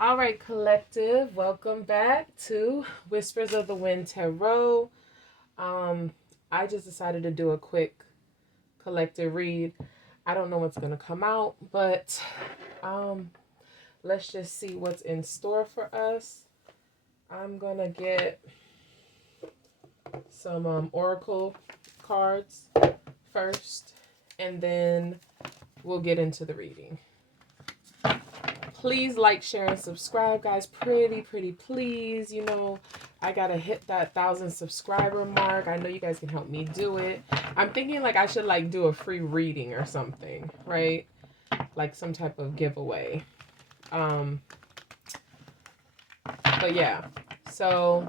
All right, collective, welcome back to Whispers of the Wind Tarot. Um, I just decided to do a quick collective read. I don't know what's gonna come out, but um, let's just see what's in store for us. I'm gonna get some oracle cards first, and then we'll get into the reading. Please like, share, and subscribe, guys. Pretty please. You know, I gotta hit that 1,000 subscriber mark. I know you guys can help me do it. I'm thinking like I should like do a free reading or something, right? Like some type of giveaway. Um, but yeah, so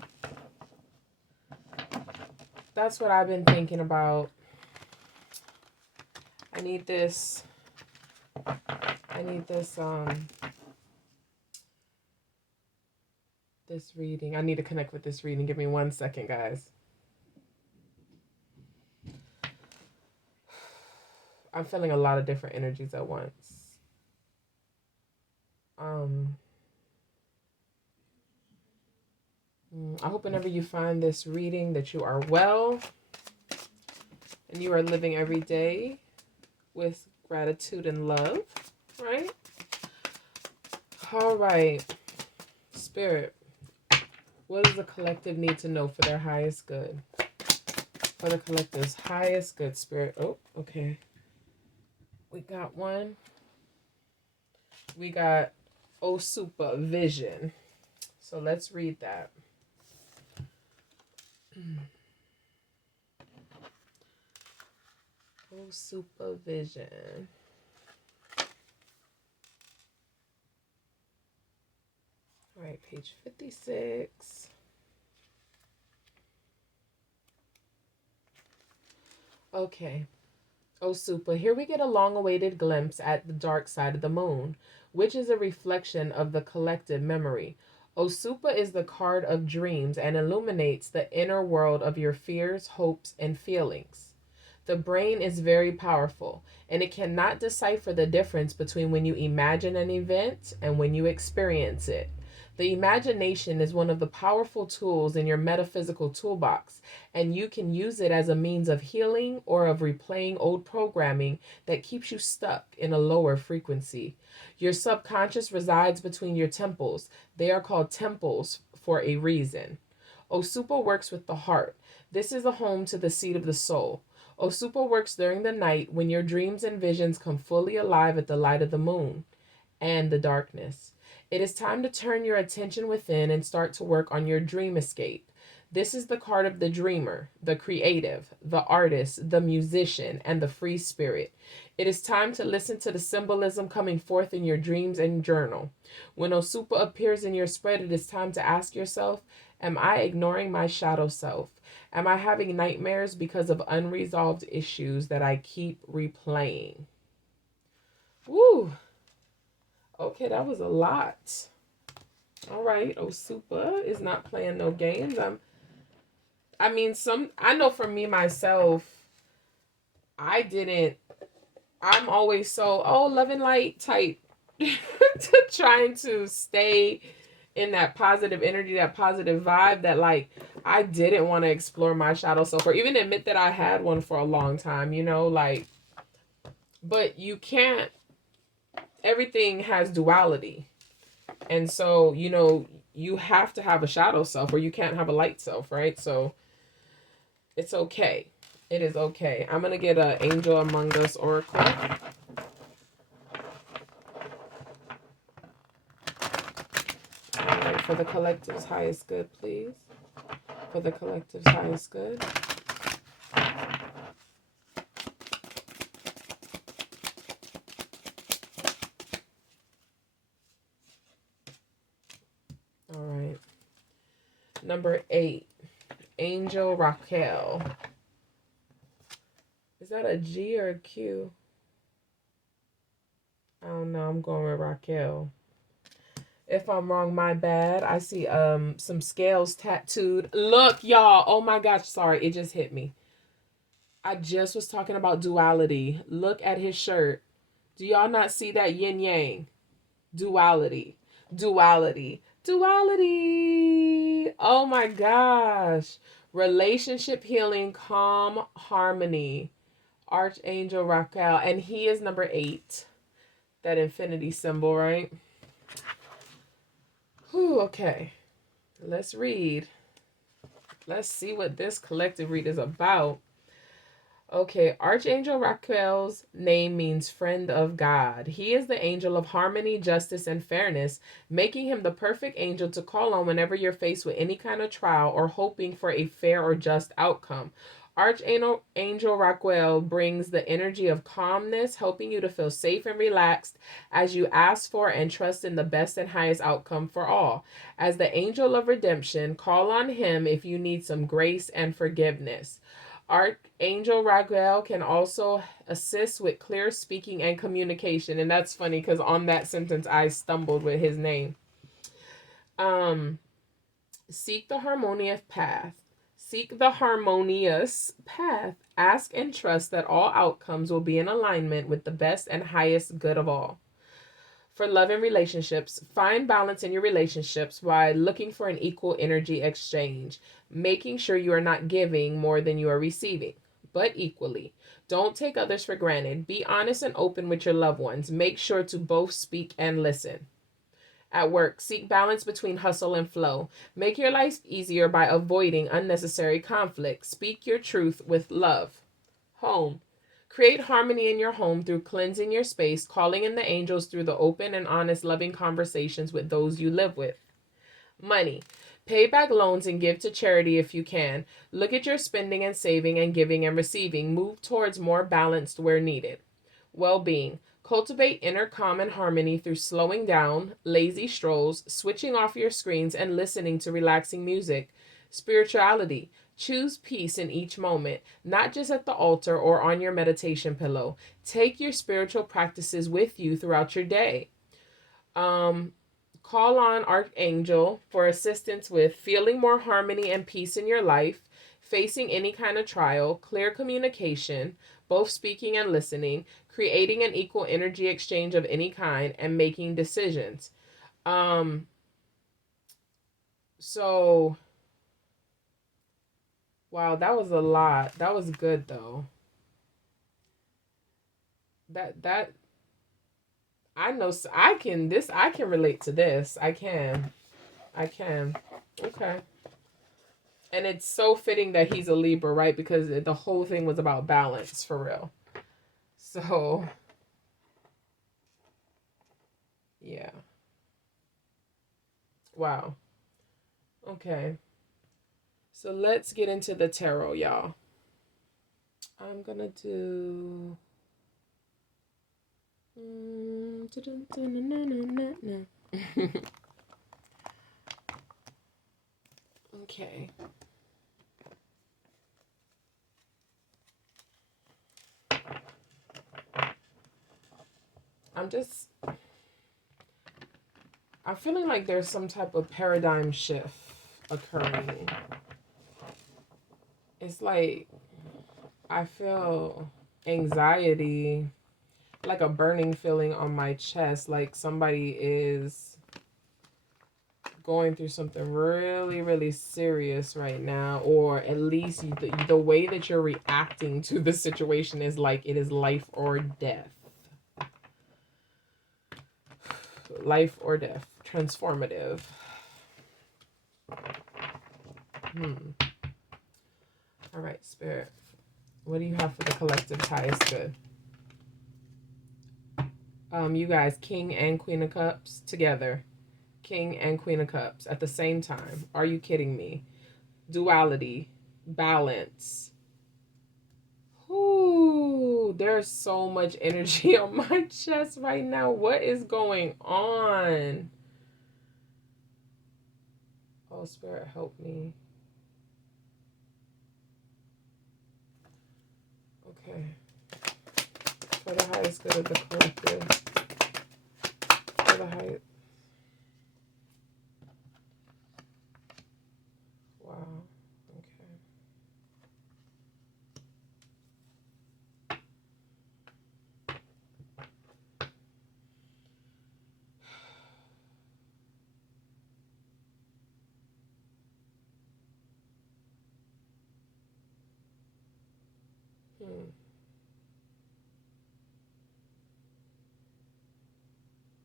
that's what I've been thinking about. I need this this reading. I need to connect with this reading. Give me 1 second, guys. I'm feeling a lot of different energies at once. I hope whenever you find this reading that you are well and you are living every day with gratitude and love, right? All right. Spirit, what does the collective need to know for their highest good? For the collective's highest good, Spirit. Oh, okay. We got one. We got Osupa Vision. So let's read that. Osupa Vision. All right, page 56. Okay. Osupa, here we get a long-awaited glimpse at the dark side of the moon, which is a reflection of the collective memory. Osupa is the card of dreams and illuminates the inner world of your fears, hopes, and feelings. The brain is very powerful, and it cannot decipher the difference between when you imagine an event and when you experience it. The imagination is one of the powerful tools in your metaphysical toolbox, and you can use it as a means of healing or of replaying old programming that keeps you stuck in a lower frequency. Your subconscious resides between your temples. They are called temples for a reason. Osupa works with the heart. This is a home to the seat of the soul. Osupa works during the night when your dreams and visions come fully alive at the light of the moon and the darkness. It is time to turn your attention within and start to work on your dream escape. This is the card of the dreamer, the creative, the artist, the musician, and the free spirit. It is time to listen to the symbolism coming forth in your dreams and journal. When Osupa appears in your spread, it is time to ask yourself, am I ignoring my shadow self? Am I having nightmares because of unresolved issues that I keep replaying? Woo! Okay, that was a lot. All right, Osupa is not playing no games. I know for me myself, I'm always so, love and light type to trying to stay in that positive energy, that positive vibe that like I didn't want to explore my shadow self or even admit that I had one for a long time, like, but you can't, everything has duality. And so, you have to have a shadow self or you can't have a light self, right? So it's okay. It is okay. I'm going to get an Angel Among Us Oracle. All right, for the collective's highest good, please. For the collective's highest good. All right. Number 8, Angel Raquel. Is that a G or a Q? I don't know. I'm going with Raquel. If I'm wrong, my bad. I see some scales tattooed. Look, y'all. Oh my gosh. Sorry. It just hit me. I just was talking about duality. Look at his shirt. Do y'all not see that yin yang? Duality. Duality. Duality. Oh my gosh. Relationship healing, calm, harmony. Archangel Raquel. And he is number 8. That infinity symbol, right? Whew, okay. Let's read. Let's see what this collective read is about. Okay, Archangel Raquel's name means friend of God. He is the angel of harmony, justice, and fairness, making him the perfect angel to call on whenever you're faced with any kind of trial or hoping for a fair or just outcome. Archangel Raquel brings the energy of calmness, helping you to feel safe and relaxed as you ask for and trust in the best and highest outcome for all. As the angel of redemption, call on him if you need some grace and forgiveness. Archangel Raguel can also assist with clear speaking and communication. And that's funny because on that sentence I stumbled with his name. Seek the harmonious path. Seek the harmonious path. Ask and trust that all outcomes will be in alignment with the best and highest good of all. For love and relationships, find balance in your relationships while looking for an equal energy exchange, making sure you are not giving more than you are receiving, but equally. Don't take others for granted. Be honest and open with your loved ones. Make sure to both speak and listen. At work, seek balance between hustle and flow. Make your life easier by avoiding unnecessary conflict. Speak your truth with love. Home. Create harmony in your home through cleansing your space, calling in the angels through the open and honest, loving conversations with those you live with. Money. Pay back loans and give to charity if you can. Look at your spending and saving and giving and receiving. Move towards more balanced where needed. Well-being. Cultivate inner calm and harmony through slowing down, lazy strolls, switching off your screens, and listening to relaxing music. Spirituality. Choose peace in each moment, not just at the altar or on your meditation pillow. Take your spiritual practices with you throughout your day. Call on Archangel for assistance with feeling more harmony and peace in your life, facing any kind of trial, clear communication, both speaking and listening, creating an equal energy exchange of any kind, and making decisions. So wow, that was a lot. That was good though. That I know I can relate to this. I can. I can. Okay. And it's so fitting that he's a Libra, right? Because the whole thing was about balance for real. So, yeah. Wow. Okay. So let's get into the tarot, y'all. I'm gonna do okay. I'm feeling like there's some type of paradigm shift occurring. It's like I feel anxiety, like a burning feeling on my chest, like somebody is going through something really, really serious right now, or at least the way that you're reacting to the situation is like it is life or death. Life or death. Transformative. All right, Spirit. What do you have for the collective highest good? You guys, King and Queen of Cups together. King and Queen of Cups at the same time. Are you kidding me? Duality. Balance. Ooh, there's so much energy on my chest right now. What is going on? Oh, Spirit, help me. Okay. For the highest good of the collective. For the highest. Wow. Okay.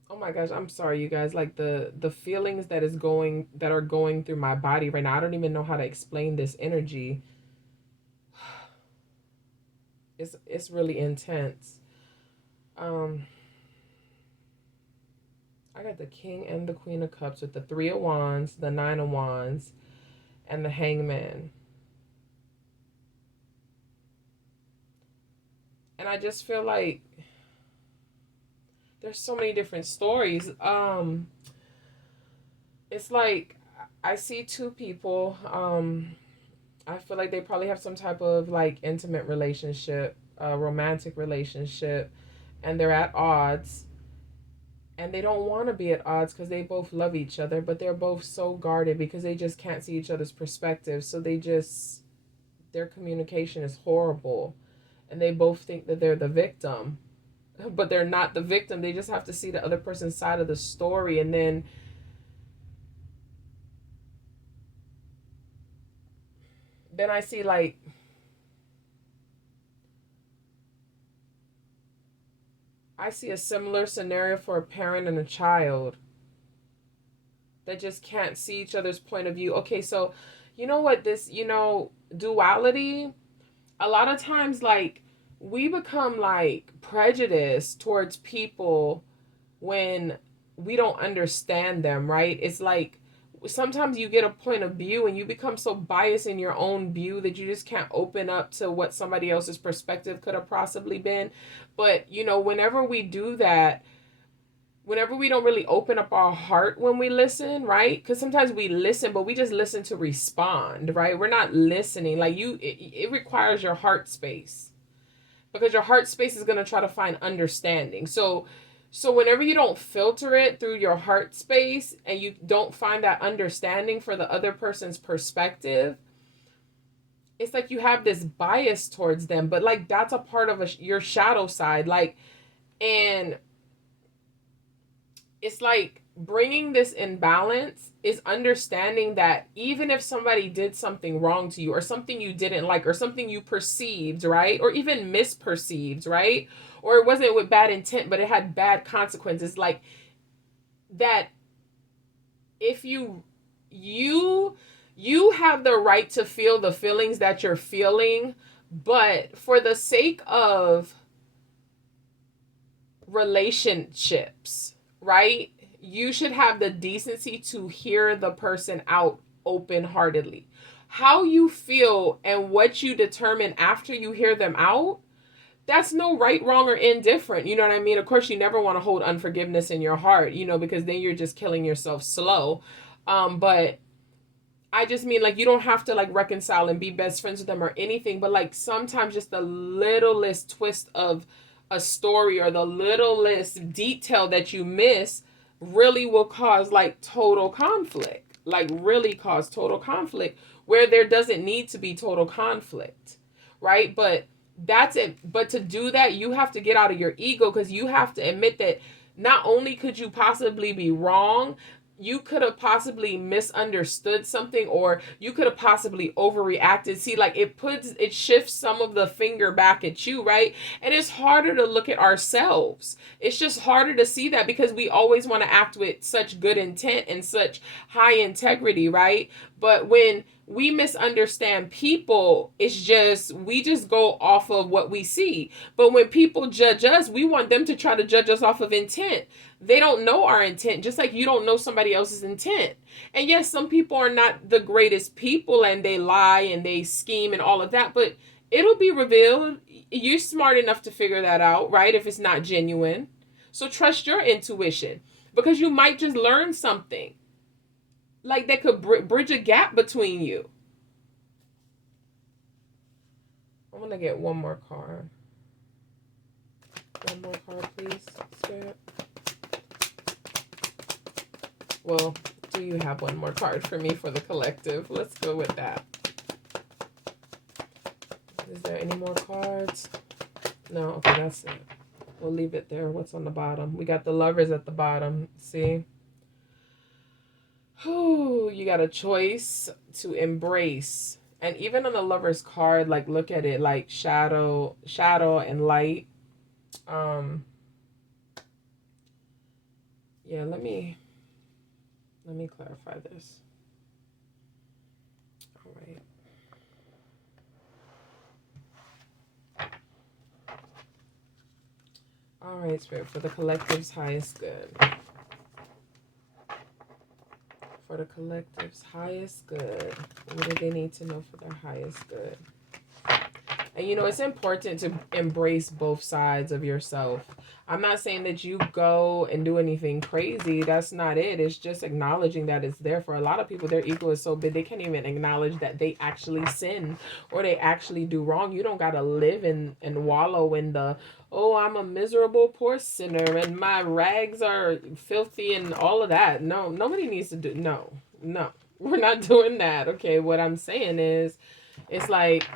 Oh my gosh, I'm sorry, you guys. Like the feelings that are going through my body right now. I don't even know how to explain this energy. It's really intense. Um, I got the King and the Queen of Cups with the Three of Wands, the Nine of Wands, and the Hangman. And I just feel like there's so many different stories. It's like I see two people. I feel like they probably have some type of like intimate relationship, romantic relationship, and they're at odds. And they don't want to be at odds because they both love each other, but they're both so guarded because they just can't see each other's perspective. So their communication is horrible. And they both think that they're the victim, but they're not the victim. They just have to see the other person's side of the story. And then I see like I see a similar scenario for a parent and a child that just can't see each other's point of view. Okay, so you know what this, duality, a lot of times like we become like prejudiced towards people when we don't understand them, right? It's like sometimes you get a point of view and you become so biased in your own view that you just can't open up to what somebody else's perspective could have possibly been. But, whenever we do that, whenever we don't really open up our heart when we listen, right? Because sometimes we listen, but we just listen to respond, right? We're not listening. Like it requires your heart space, because your heart space is going to try to find understanding. So whenever you don't filter it through your heart space and you don't find that understanding for the other person's perspective, it's like you have this bias towards them. But like that's a part of your shadow side. Like, and it's like bringing this in balance is understanding that even if somebody did something wrong to you or something you didn't like or something you perceived, right? Or even misperceived, right? Or it wasn't with bad intent, but it had bad consequences. Like that, if you have the right to feel the feelings that you're feeling, but for the sake of relationships, right? You should have the decency to hear the person out open-heartedly. How you feel and what you determine after you hear them out, that's no right, wrong, or indifferent. You know what I mean? Of course, you never want to hold unforgiveness in your heart, because then you're just killing yourself slow. But I just mean like you don't have to like reconcile and be best friends with them or anything, but like sometimes just the littlest twist of a story or the littlest detail that you miss really will cause like total conflict. Like really cause total conflict where there doesn't need to be total conflict, right? But that's it. But to do that, you have to get out of your ego, because you have to admit that not only could you possibly be wrong, you could have possibly misunderstood something, or you could have possibly overreacted. See, like it shifts some of the finger back at you, right? And it's harder to look at ourselves. It's just harder to see that because we always want to act with such good intent and such high integrity, right? But when we misunderstand people, we just go off of what we see. But when people judge us, we want them to try to judge us off of intent. They don't know our intent, just like you don't know somebody else's intent. And yes, some people are not the greatest people and they lie and they scheme and all of that, but it'll be revealed. You're smart enough to figure that out, right? If it's not genuine. So trust your intuition, because you might just learn something like that could bridge a gap between you. I'm going to get one more card. One more card, please, Spirit. Well, do you have one more card for me for the collective? Let's go with that. Is there any more cards? No? Okay, that's it. We'll leave it there. What's on the bottom? We got the Lovers at the bottom. See? Whew, you got a choice to embrace And even on the Lover's card, like look at it like shadow and light. Um yeah, let me clarify this. All right. All right, Spirit, for the collective's highest good. For the collective's highest good. What do they need to know for their highest good? And it's important to embrace both sides of yourself. I'm not saying that you go and do anything crazy. That's not it. It's just acknowledging that it's there. For a lot of people, their ego is so big they can't even acknowledge that they actually sin or they actually do wrong. You don't gotta live and wallow in the, oh, I'm a miserable poor sinner and my rags are filthy and all of that. No, nobody needs to do no. We're not doing that. Okay, what I'm saying is it's like,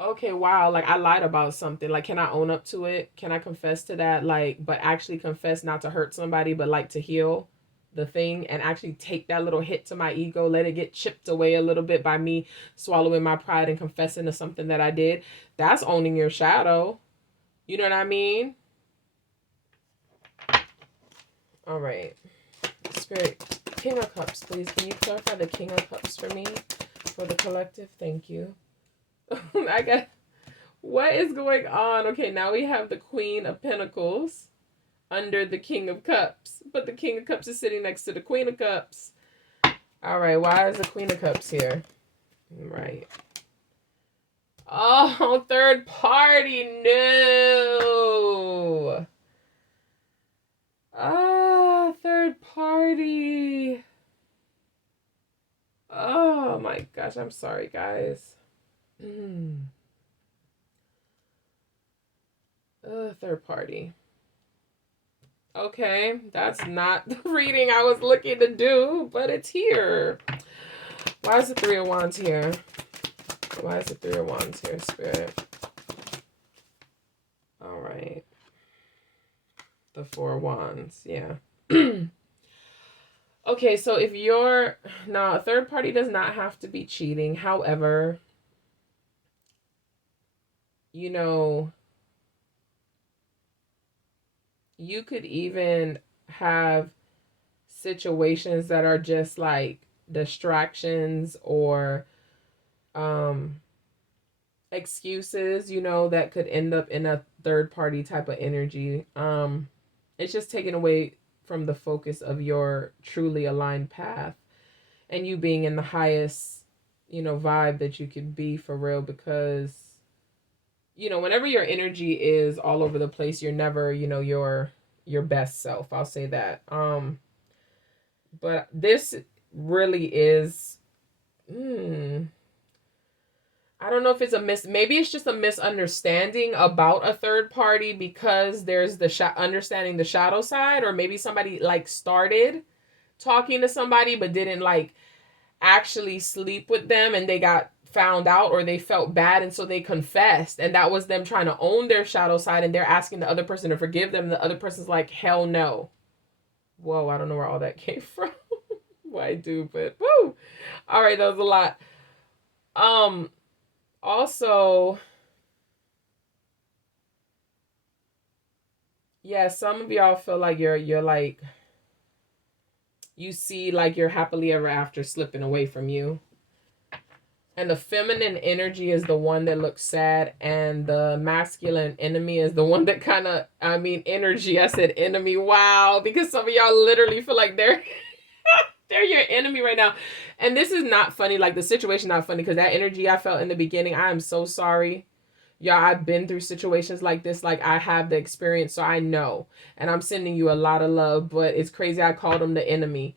okay, wow, like I lied about something. Like, can I own up to it? Can I confess to that? Like, but actually confess not to hurt somebody, but like to heal the thing and actually take that little hit to my ego, let it get chipped away a little bit by me swallowing my pride and confessing to something that I did. That's owning your shadow. You know what I mean? All right. Spirit, King of Cups, please. Can you clarify the King of Cups for me? For the collective? Thank you. I got, what is going on? Okay, now we have the Queen of Pentacles under the King of Cups, but the King of Cups is sitting next to the Queen of Cups. All right, why is the Queen of Cups here? Right. Oh, third party, no. Ah, third party. Oh my gosh, I'm sorry, guys. Third party. Okay, that's not the reading I was looking to do, but it's here. Why is the Three of Wands here? Why is the Three of Wands here, Spirit? All right. The Four of Wands, yeah. Okay, so if you're... Now, a third party does not have to be cheating. However, you could even have situations that are just like distractions or excuses, that could end up in a third party type of energy. It's just taken away from the focus of your truly aligned path and you being in the highest, vibe that you could be for real, because whenever your energy is all over the place, you're never, your best self. I'll say that. But this really is, I don't know if it's maybe it's just a misunderstanding about a third party, because there's the understanding the shadow side, or maybe somebody like started talking to somebody but didn't like actually sleep with them and they got found out or they felt bad and so they confessed, and that was them trying to own their shadow side and they're asking the other person to forgive them. The other person's like, hell no. Whoa, I don't know where all that came from. Well, I do, but woo. All right, that was a lot. Also, yeah, some of y'all feel like you're like, you see like your happily ever after slipping away from you. And the feminine energy is the one that looks sad, and the masculine enemy is the one that kind of, energy. I said enemy. Wow, because some of y'all literally feel like they're they're your enemy right now. And this is not funny. Like, the situation not funny, because that energy I felt in the beginning, I am so sorry. Y'all, I've been through situations like this. Like, I have the experience, so I know. And I'm sending you a lot of love, but it's crazy I called them the enemy.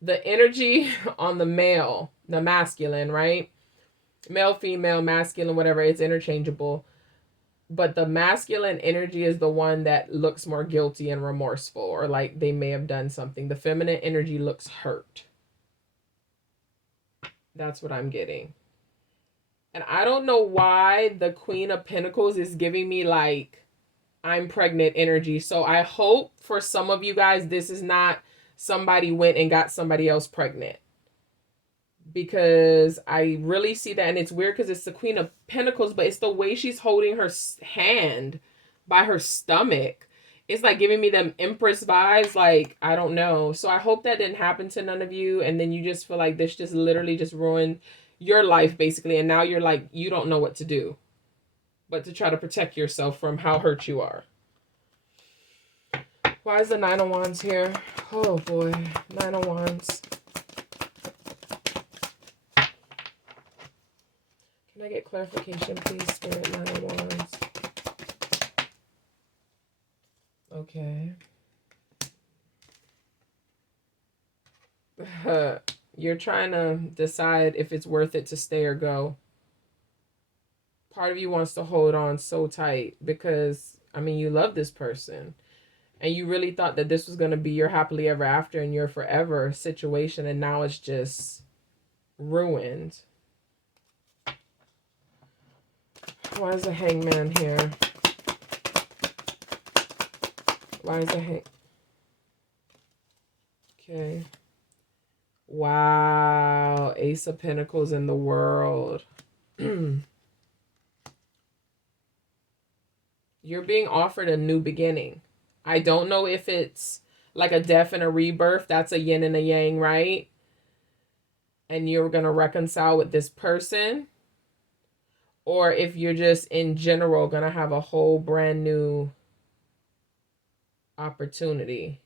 The energy on the male, the masculine, right? Male, female, masculine, whatever, it's interchangeable. But the masculine energy is the one that looks more guilty and remorseful, or like they may have done something. The feminine energy looks hurt. That's what I'm getting. And I don't know why the Queen of Pentacles is giving me like I'm pregnant energy. So I hope for some of you guys, this is not somebody went and got somebody else pregnant. because I really see that, and it's weird because it's the Queen of Pentacles, but it's the way she's holding her hand by her stomach. It's like giving me them Empress vibes. Like, I don't know. So I hope that didn't happen to none of you, and then you just feel like this just literally just ruined your life basically, and now you're like, you don't know what to do but to try to protect yourself from how hurt you are. Why is the Nine of Wands here? Oh boy, Nine of Wands. Can I get clarification, please, Spirit? Nine of Wands. Okay. You're trying to decide if it's worth it to stay or go. Part of you wants to hold on so tight because, I mean, you love this person. And you really thought that this was going to be your happily ever after and your forever situation. And now it's just ruined. Why is the Hangman here? Why is the hang... Okay. Wow. Ace of Pentacles in the World. You're being offered a new beginning. I don't know if it's like a death and a rebirth. That's a yin and a yang, right? And you're going to reconcile with this person. Or if you're just in general going to have a whole brand new opportunity.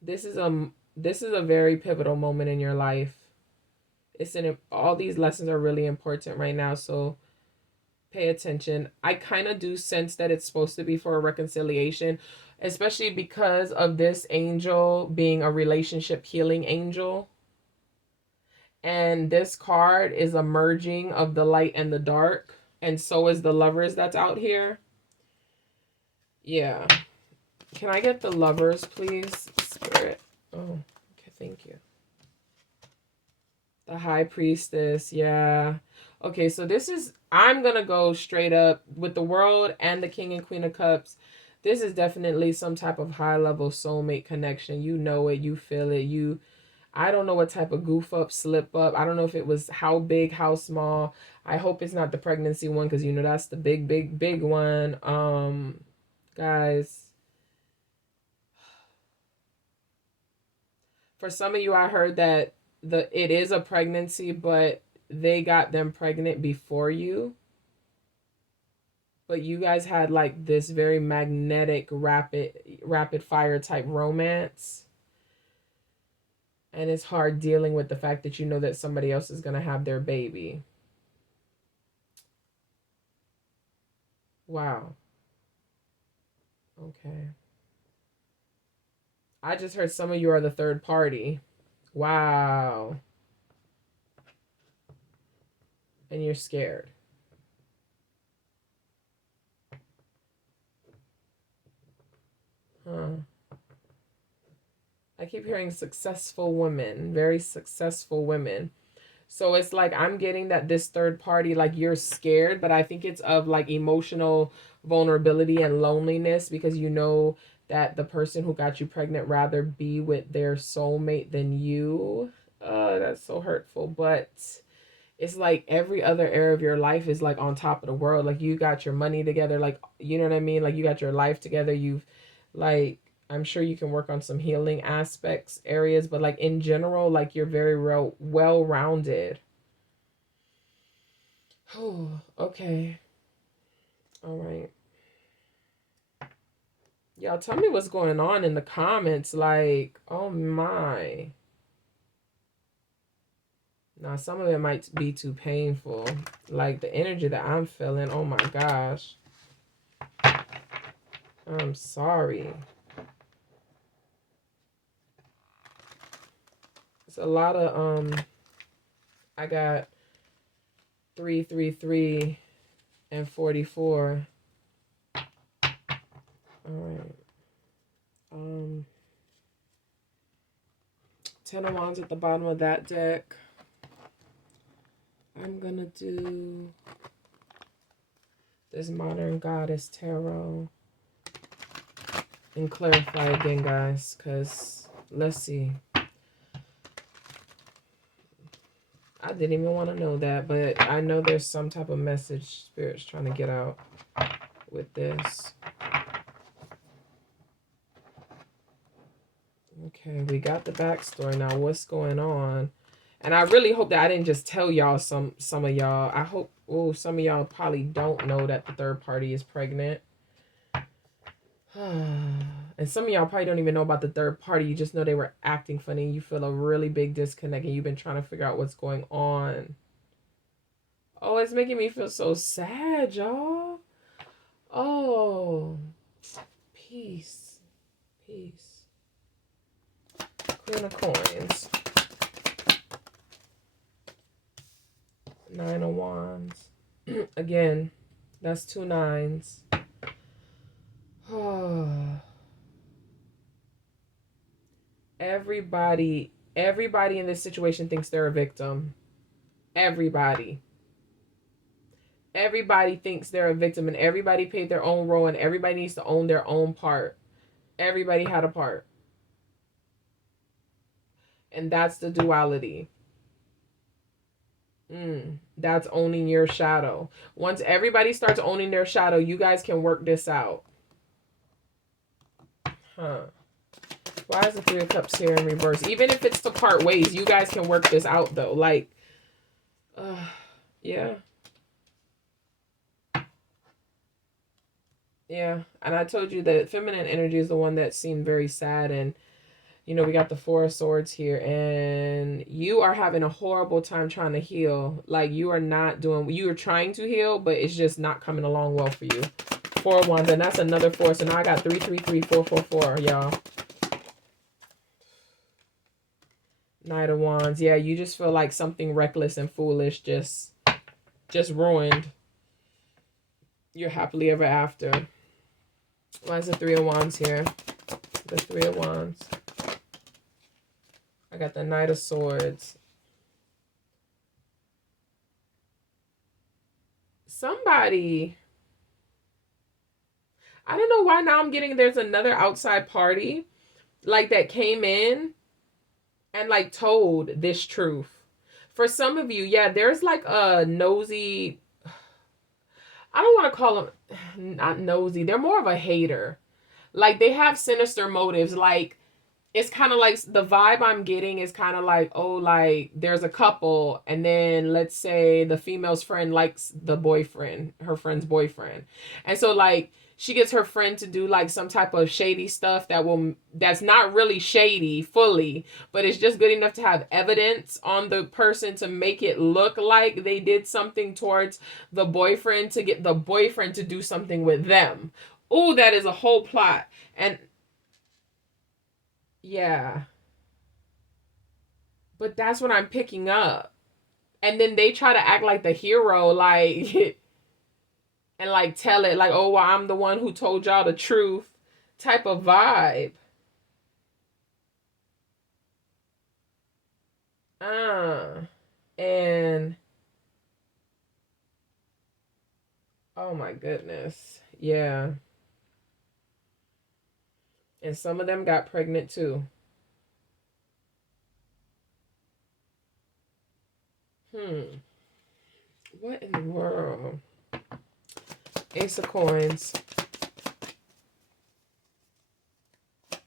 This is a very pivotal moment in your life. All these lessons are really important right now, so pay attention. I kind of do sense that it's supposed to be for a reconciliation, especially because of this angel being a relationship healing angel. And this card is a merging of the light and the dark, and so is the Lovers that's out here. Yeah. Can I get the Lovers, please, Spirit? Oh, okay, thank you. The High Priestess, yeah. Okay, so I'm going to go straight up with the World and the King and Queen of Cups. This is definitely some type of high-level soulmate connection. You know it, you feel it. I don't know what type of goof up, slip up. I don't know if it was how big, how small. I hope it's not the pregnancy one because, you know, that's the big, big, big one. Guys, for some of you, I heard that it is a pregnancy, but they got them pregnant before you. But you guys had like this very magnetic, rapid fire type romance. And it's hard dealing with the fact that you know that somebody else is going to have their baby. Wow. Okay. I just heard some of you are the third party. Wow. And you're scared. Huh. I keep hearing successful women, very successful women. So it's like I'm getting that this third party, like you're scared, but I think it's of like emotional vulnerability and loneliness because you know that the person who got you pregnant rather be with their soulmate than you. That's so hurtful. But it's like every other area of your life is like on top of the world. Like you got your money together, like, you know what I mean? Like you got your life together. You've like, I'm sure you can work on some healing aspects areas, but like in general, like you're very well-rounded. Oh, okay. All right. Y'all tell me what's going on in the comments. Like, oh my. Now, some of it might be too painful. Like the energy that I'm feeling. Oh my gosh. I'm sorry. It's a lot of, I got 333 and 44. All right. 10 of Wands at the bottom of that deck. I'm gonna do this Modern Goddess Tarot. and clarify again, guys, because let's see. I didn't even want to know that, but I know there's some type of message Spirit's trying to get out with this. Okay, we got the backstory now. What's going on? And I really hope that I didn't just tell y'all some of y'all. I hope some of y'all probably don't know that the third party is pregnant. And some of y'all probably don't even know about the third party. You just know they were acting funny. You feel a really big disconnect and you've been trying to figure out what's going on. Oh, it's making me feel so sad, y'all. Oh, peace. Peace. Queen of Coins. 9 of Wands. Again, that's 2 9s. Everybody in this situation thinks they're a victim. Everybody thinks they're a victim, and everybody paid their own role, and everybody needs to own their own part. Everybody had a part. And that's the duality. That's owning your shadow. Once everybody starts owning their shadow, you guys can work this out. Why is the 3 of Cups here in reverse? Even if it's to part ways, you guys can work this out, though. Like, yeah. Yeah. And I told you that feminine energy is the one that seemed very sad. And, you know, we got the 4 of Swords here. And you are having a horrible time trying to heal. Like, you are not doing... You are trying to heal, but it's just not coming along well for you. 4 of Wands. And that's another 4. So now I got 3, 3, 3, 4, 4, 4, y'all. Knight of Wands. Yeah, you just feel like something reckless and foolish just ruined your happily ever after. Why is the 3 of Wands here? The 3 of Wands. I got the Knight of Swords. Somebody... I don't know why now I'm getting there's another outside party like that came in and like told this truth. For some of you, yeah, there's like a nosy... I don't want to call them not nosy. They're more of a hater. Like they have sinister motives. Like it's kind of like the vibe I'm getting is kind of like, oh, like there's a couple and then let's say the female's friend likes the boyfriend, her friend's boyfriend. And so like she gets her friend to do like some type of shady stuff that's not really shady fully, but it's just good enough to have evidence on the person to make it look like they did something towards the boyfriend to get the boyfriend to do something with them. Oh, that is a whole plot. And yeah. But that's what I'm picking up. And then they try to act like the hero, like, and like tell it like, oh, well, I'm the one who told y'all the truth type of vibe. And oh my goodness. Yeah. And some of them got pregnant too. What in the world? Ace of Coins.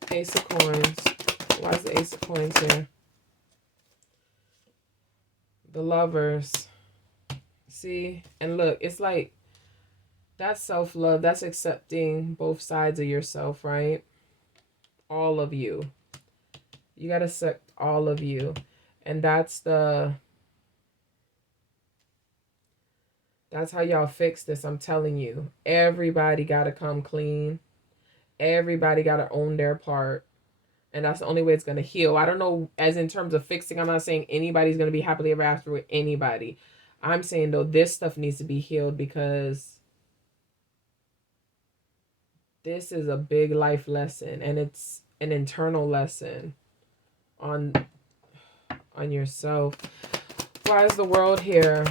Ace of Coins. Why is the Ace of Coins here? The Lovers. See? And look, it's like that's self-love. That's accepting both sides of yourself, right? All of you. You got to accept all of you. And that's how y'all fix this. I'm telling you. Everybody got to come clean. Everybody got to own their part. And that's the only way it's going to heal. I don't know, as in terms of fixing, I'm not saying anybody's going to be happily ever after with anybody. I'm saying, though, this stuff needs to be healed because this is a big life lesson. And it's an internal lesson on yourself. Why is the world here?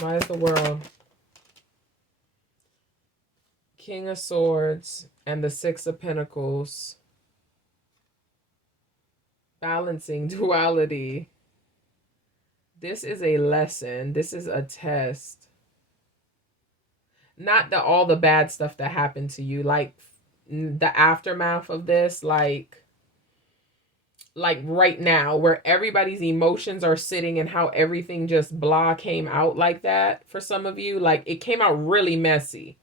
Why is the world? King of Swords and the Six of Pentacles. Balancing duality. This is a lesson. This is a test. Not all the bad stuff that happened to you, like the aftermath of this, like right now, where everybody's emotions are sitting and how everything just blah came out like that. For some of you, like it came out really messy.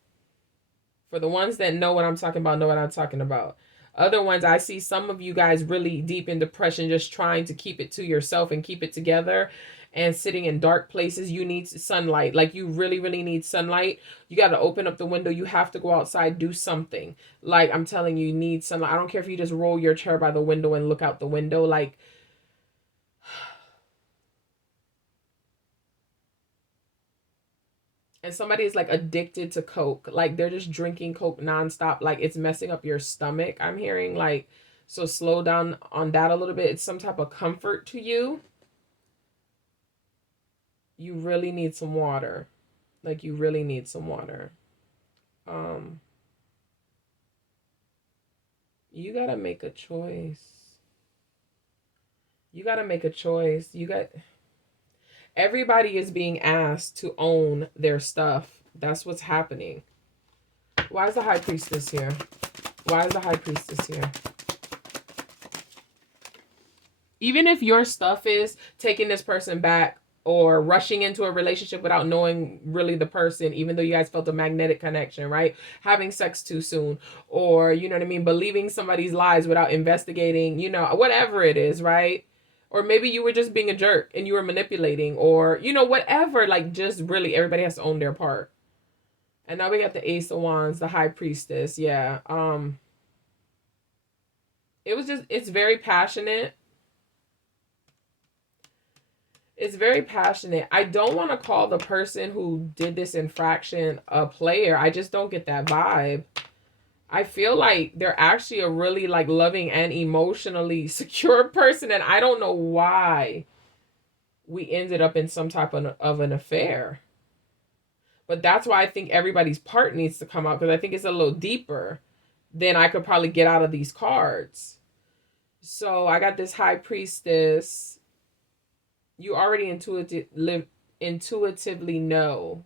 For the ones that know what I'm talking about, know what I'm talking about. Other ones, I see some of you guys really deep in depression, just trying to keep it to yourself and keep it together and sitting in dark places. You need sunlight. Like you really, really need sunlight. You got to open up the window. You have to go outside, do something. Like I'm telling you, you need sunlight. I don't care if you just roll your chair by the window and look out the window. Like, and somebody is like addicted to Coke. Like they're just drinking Coke nonstop. Like it's messing up your stomach. I'm hearing like, so slow down on that a little bit. It's some type of comfort to you. You really need some water. Like you really need some water. You got to make a choice. You got to make a choice. Everybody is being asked to own their stuff. That's what's happening. Why is the High Priestess here? Why is the High Priestess here? Even if your stuff is taking this person back or rushing into a relationship without knowing really the person, even though you guys felt a magnetic connection, right? Having sex too soon, or, you know what I mean, believing somebody's lies without investigating, you know, whatever it is, right? Or maybe you were just being a jerk and you were manipulating, or, you know, whatever. Like, just really, everybody has to own their part. And now we got the Ace of Wands, the High Priestess. Yeah. It's very passionate. It's very passionate. I don't want to call the person who did this infraction a player. I just don't get that vibe. I feel like they're actually a really like loving and emotionally secure person, and I don't know why we ended up in some type of an affair. But that's why I think everybody's part needs to come out, because I think it's a little deeper than I could probably get out of these cards. So I got this High Priestess. You already intuitively know.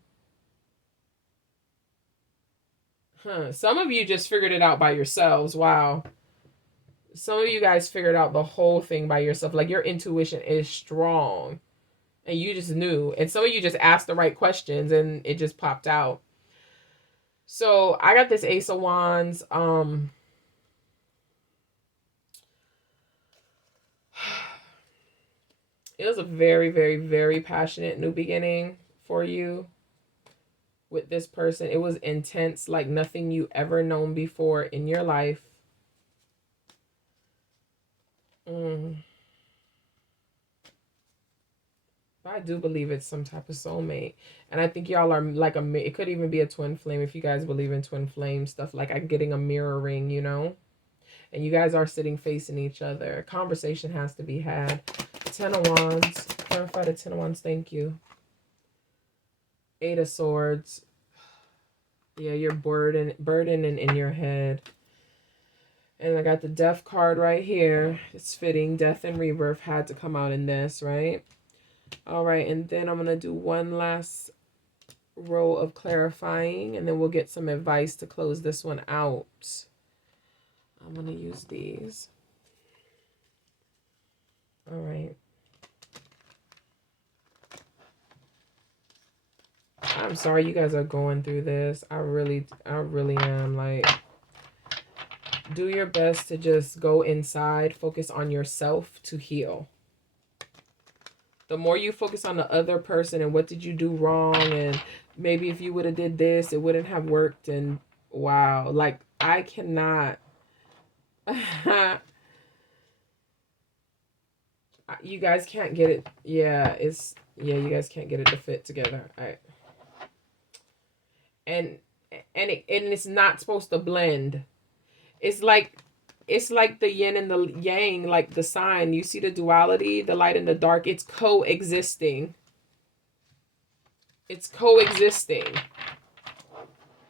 Some of you just figured it out by yourselves. Wow. Some of you guys figured out the whole thing by yourself. Like your intuition is strong and you just knew. And some of you just asked the right questions and it just popped out. So I got this Ace of Wands. It was a very, very, very passionate new beginning for you with this person. It was intense, like nothing you ever known before in your life. I do believe it's some type of soulmate. And I think y'all are like it could even be a twin flame if you guys believe in twin flame stuff. Like I'm getting a mirroring, you know? And you guys are sitting facing each other. A conversation has to be had. 10 of Wands. Clarify the 10 of Wands. Thank you. 8 of Swords. Yeah, you're burdening in your head. And I got the Death card right here. It's fitting. Death and rebirth had to come out in this, right? All right, and then I'm going to do one last row of clarifying, and then we'll get some advice to close this one out. I'm going to use these. All right. I'm sorry you guys are going through this. I really am. Like, do your best to just go inside, focus on yourself to heal. The more you focus on the other person and what did you do wrong, and maybe if you would have did this, it wouldn't have worked. And wow, like I cannot. You guys can't get it. Yeah, you guys can't get it to fit together. And it's not supposed to blend. It's like the yin and the yang, like the sign. You see the duality, the light and the dark. It's coexisting. It's coexisting.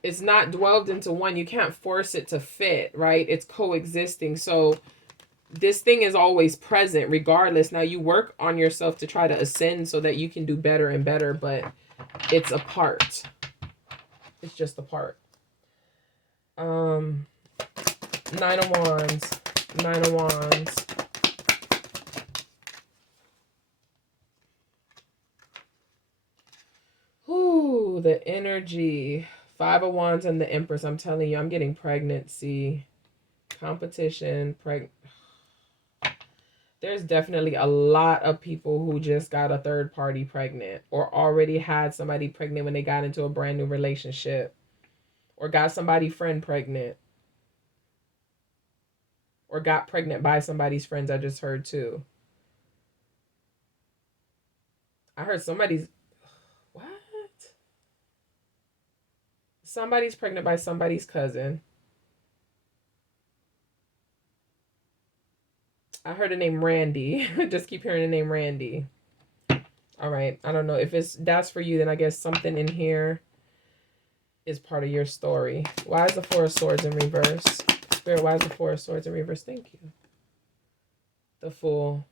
It's not dwelled into one. You can't force it to fit, right? It's coexisting. So this thing is always present regardless. Now you work on yourself to try to ascend so that you can do better and better, but it's a part. It's just a part. Nine of Wands. Nine of Wands. Ooh, the energy. Five of Wands and the Empress. I'm telling you, I'm getting pregnancy, competition, There's definitely a lot of people who just got a third party pregnant or already had somebody pregnant when they got into a brand new relationship or got somebody friend pregnant or got pregnant by somebody's friends. I just heard too. I heard somebody's, what? Somebody's pregnant by somebody's cousin. I heard the name Randy. Just keep hearing the name Randy. All right. I don't know if that's for you, then I guess something in here is part of your story. Why is the Four of Swords in reverse? Spirit, why is the Four of Swords in reverse? Thank you. The Fool.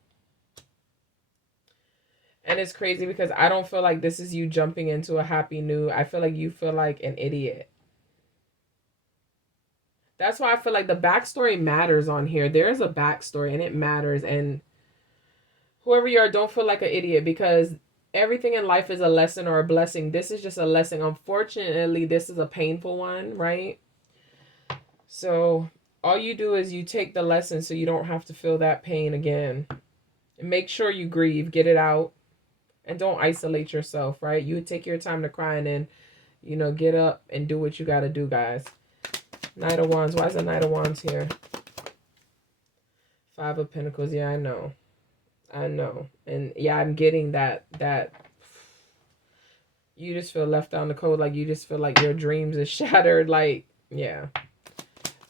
And it's crazy because I don't feel like this is you jumping into a happy new. I feel like you feel like an idiot. That's why I feel like the backstory matters on here. There's a backstory and it matters. And whoever you are, don't feel like an idiot because everything in life is a lesson or a blessing. This is just a lesson. Unfortunately, this is a painful one, right? So all you do is you take the lesson so you don't have to feel that pain again. Make sure you grieve, get it out. And don't isolate yourself, right? You take your time to cry and then, get up and do what you got to do, guys. Knight of Wands. Why is the Knight of Wands here? Five of Pentacles. Yeah, I know. And yeah, I'm getting that you just feel left down the cold. Like you just feel like your dreams is shattered. Like, yeah.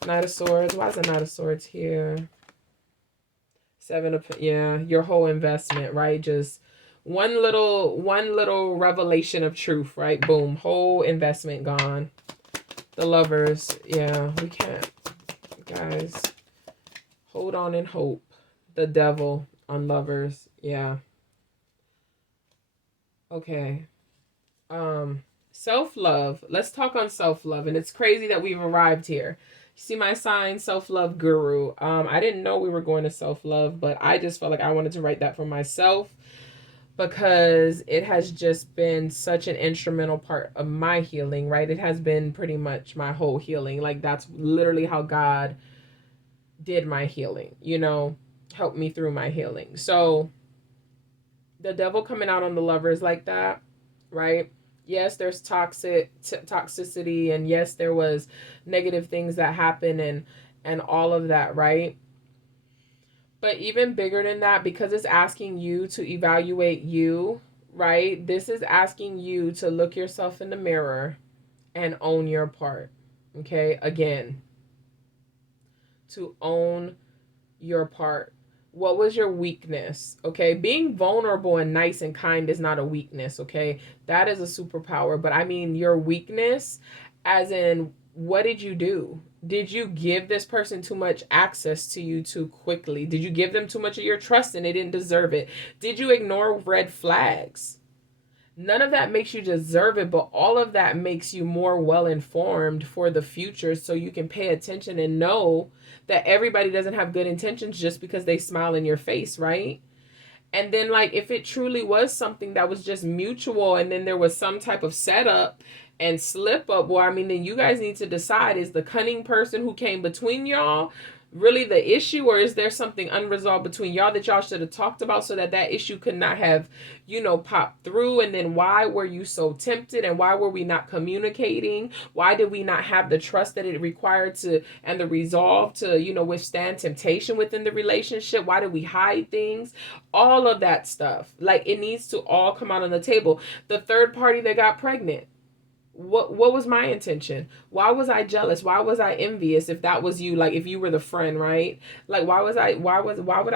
Knight of Swords. Why is the Knight of Swords here? Seven of, yeah, your whole investment, right? Just one little revelation of truth, right? Boom, whole investment gone. The Lovers, yeah, we can't, guys. Hold on and hope. The Devil on Lovers, yeah. Okay. Self-love. Let's talk on self-love. And it's crazy that we've arrived here. See my sign, self-love guru. I didn't know we were going to self-love, but I just felt like I wanted to write that for myself because it has just been such an instrumental part of my healing, right? It has been pretty much my whole healing. Like that's literally how God did my healing, helped me through my healing. So the Devil coming out on the Lovers like that, right? Yes, there's toxicity, and yes, there was negative things that happen and all of that, right? But even bigger than that, because it's asking you to evaluate you, right? This is asking you to look yourself in the mirror and own your part. Okay? Again, to own your part. What was your weakness? Okay, being vulnerable and nice and kind is not a weakness. Okay, that is a superpower. But I mean your weakness as in, what did you do? Did you give this person too much access to you too quickly? Did you give them too much of your trust and they didn't deserve it? Did you ignore red flags? None of that makes you deserve it, but all of that makes you more well-informed for the future so you can pay attention and know that everybody doesn't have good intentions just because they smile in your face, right? And then, like, if it truly was something that was just mutual and then there was some type of setup and slip up, well, I mean, then you guys need to decide, is the cunning person who came between y'all really the issue, or is there something unresolved between y'all that y'all should have talked about so that that issue could not have, popped through? And then why were you so tempted, and why were we not communicating? Why did we not have the trust that it required to, and the resolve to, withstand temptation within the relationship? Why did we hide things? All of that stuff, like, it needs to all come out on the table. The third party that got pregnant, What was my intention? Why was I jealous? Why was I envious if that was you? Like if you were the friend, right? Like why would I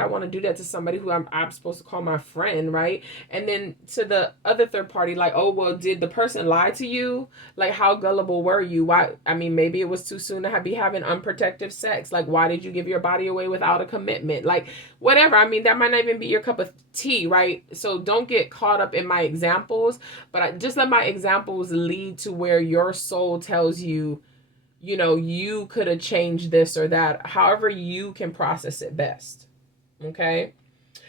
want to do that to somebody who I'm supposed to call my friend, right? And then to the other third party, like, oh well, did the person lie to you? Like how gullible were you? Why, I mean, maybe it was too soon to be having unprotected sex. Like why did you give your body away without a commitment? Like whatever. I mean, that might not even be your cup of tea, right? So don't get caught up in my examples, but I just let my examples lead to where your soul tells you, you know, you could have changed this or that, however you can process it best. Okay?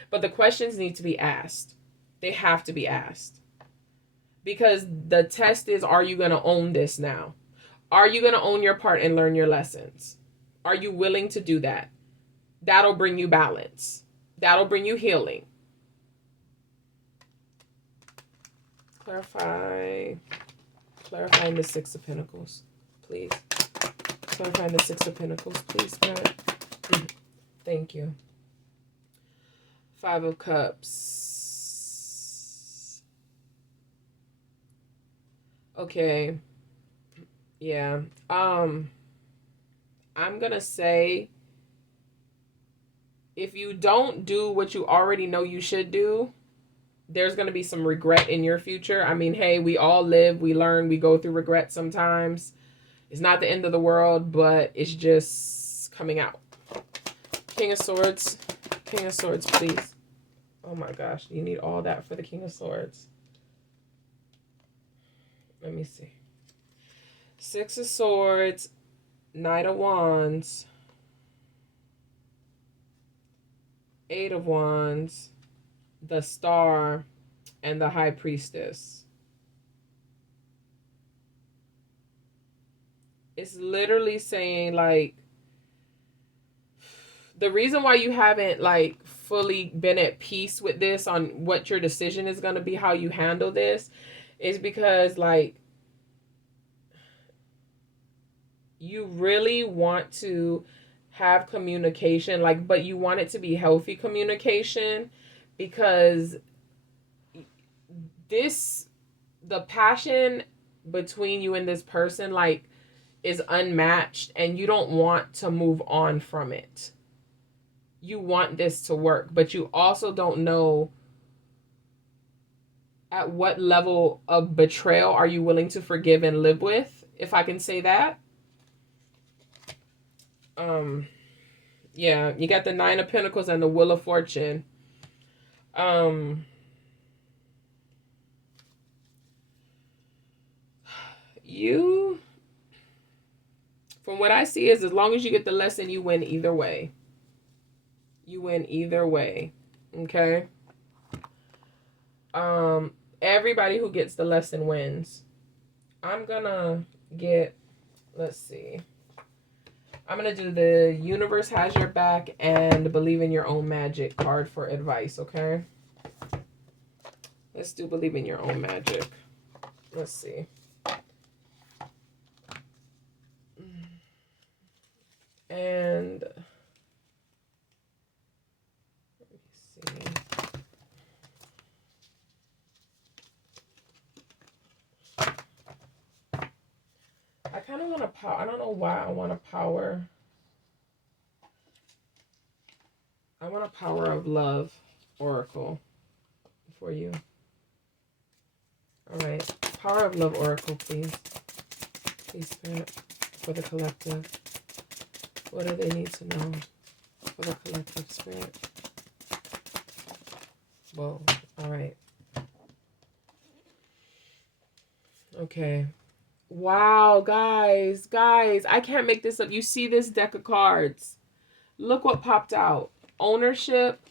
But the questions need to be asked. They have to be asked. Because the test is, are you going to own this now? Are you going to own your part and learn your lessons? Are you willing to do that? That'll bring you balance. That'll bring you healing. Clarifying the Six of Pentacles, please. Clarifying the Six of Pentacles, please, God. Thank you. Five of Cups. Okay. Yeah. I'm gonna say, if you don't do what you already know you should do, there's going to be some regret in your future. I mean, hey, we all live, we learn, we go through regret sometimes. It's not the end of the world, but it's just coming out. King of Swords. King of Swords, please. Oh my gosh, you need all that for the King of Swords. Let me see. Six of Swords, Knight of Wands, Eight of Wands, the Star, and the High Priestess. It's literally saying, like, the reason why you haven't, like, fully been at peace with this on what your decision is going to be, how you handle this, is because, like, you really want to have communication, like, but you want it to be healthy communication, because the passion between you and this person, like, is unmatched, and you don't want to move on from it. You want this to work, but you also don't know at what level of betrayal are you willing to forgive and live with, if I can say that. Yeah, you got the Nine of Pentacles and the Wheel of Fortune. You, from what I see, is as long as you get the lesson, you win either way. You win either way. Okay? Everybody who gets the lesson wins. I'm gonna get, let's see. I'm gonna do the Universe Has Your Back and Believe in Your Own Magic card for advice, okay? Let's do Believe in Your Own Magic. Let's see. And let me see. I kind of want to power. I don't know why I want to power. I want a Power of Love Oracle for you. All right. Power of Love Oracle, please. Please, Spirit, for the collective. What do they need to know for the collective, Spirit? Whoa. All right. Okay. Wow, guys, I can't make this up. You see this deck of cards? Look what popped out. Ownership,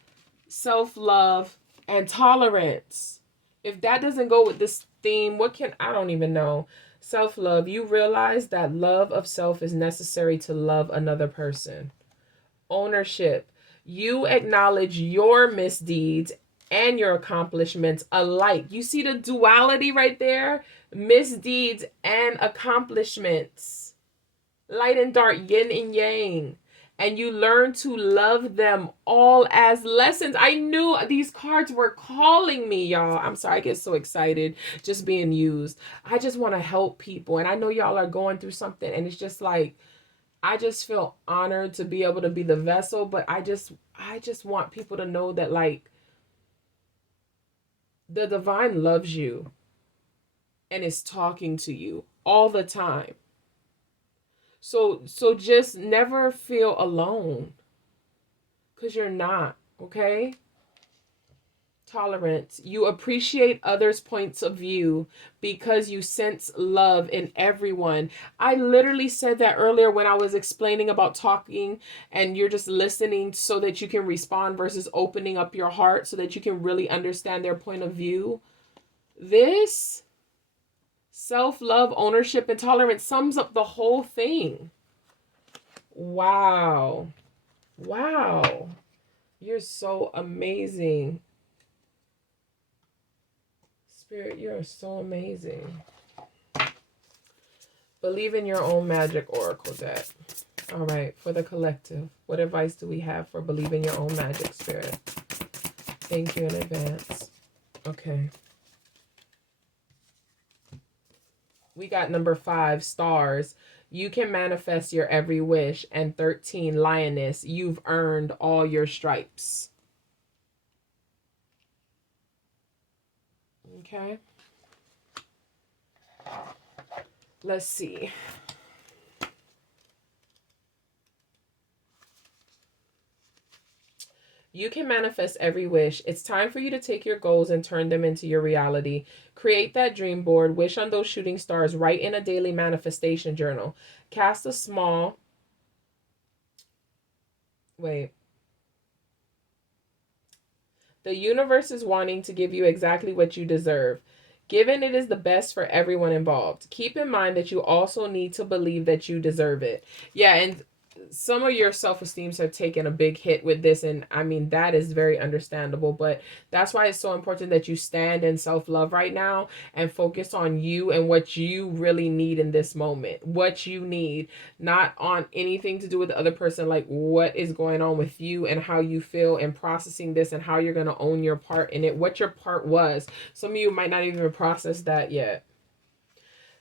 self-love, and tolerance. If that doesn't go with this theme, what can, I don't even know. Self-love. You realize that love of self is necessary to love another person. Ownership. You acknowledge your misdeeds and your accomplishments alike. You see the duality right there? Misdeeds and accomplishments. Light and dark, yin and yang. and you learn to love them all as lessons. I knew these cards were calling me, y'all. I'm sorry, I get so excited just being used. I just want to help people, and I know y'all are going through something, and it's just like, I just feel honored to be able to be the vessel, but I just want people to know that, like, the divine loves you and is talking to you all the time. So just never feel alone, because you're not, okay? Tolerance. You appreciate others' points of view because you sense love in everyone. I literally said that earlier when I was explaining about talking, and you're just listening so that you can respond versus opening up your heart so that you can really understand their point of view. This self-love, ownership, and tolerance sums up the whole thing. Wow. Wow. You're so amazing. Spirit, you are so amazing. Believe in your own magic, Oracle deck. All right, for the collective, what advice do we have for believe in your own magic, Spirit? Thank you in advance. Okay. We got number 5, stars. You can manifest your every wish. And 13, lioness. You've earned all your stripes. Okay. Let's see. You can manifest every wish. It's time for you to take your goals and turn them into your reality. Create that dream board. Wish on those shooting stars. Write in a daily manifestation journal. Cast a small... Wait. The universe is wanting to give you exactly what you deserve, given it is the best for everyone involved. Keep in mind that you also need to believe that you deserve it. Yeah, and some of your self-esteems have taken a big hit with this, and I mean, that is very understandable, but that's why it's so important that you stand in self-love right now and focus on you and what you really need in this moment. What you need, not on anything to do with the other person, like what is going on with you and how you feel, and processing this and how you're going to own your part in it, what your part was. Some of you might not even process that yet.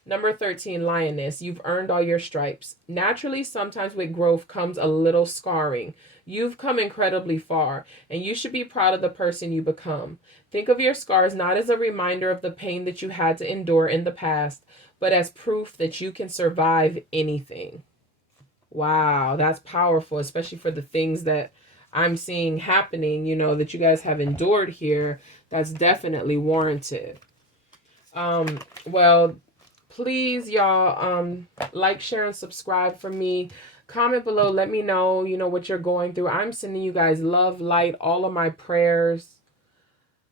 Number 13, lioness. You've earned all your stripes. Naturally, sometimes with growth comes a little scarring. You've come incredibly far, and you should be proud of the person you become. Think of your scars not as a reminder of the pain that you had to endure in the past, but as proof that you can survive anything. Wow, that's powerful, especially for the things that I'm seeing happening, you know, that you guys have endured here. That's definitely warranted. Well, please, y'all, like, share, and subscribe for me. Comment below. Let me know, you know, what you're going through. I'm sending you guys love, light, all of my prayers.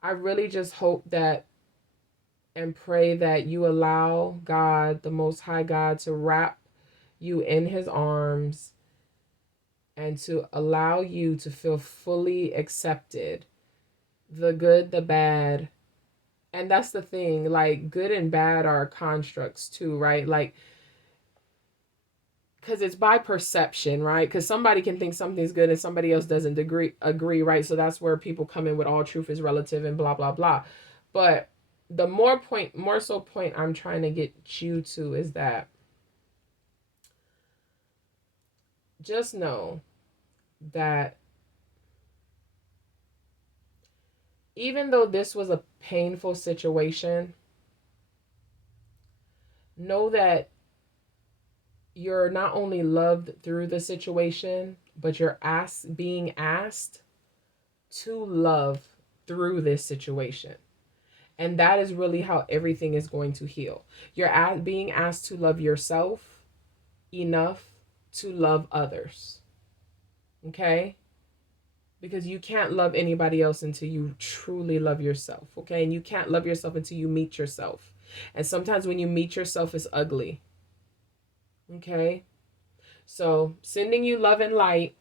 I really just hope that and pray that you allow God, the Most High God, to wrap you in his arms and to allow you to feel fully accepted. The good, the bad. And that's the thing, like, good and bad are constructs too, right? Like, because it's by perception, right? Because somebody can think something's good and somebody else doesn't agree, right? So that's where people come in with all truth is relative and blah, blah, blah. But the more so point I'm trying to get you to is that just know that even though this was a painful situation, know that you're not only loved through the situation, but you're being asked to love through this situation. And that is really how everything is going to heal. You're being asked to love yourself enough to love others. Okay? Because you can't love anybody else until you truly love yourself. Okay? And you can't love yourself until you meet yourself. And sometimes when you meet yourself, it's ugly. Okay? So, sending you love and light.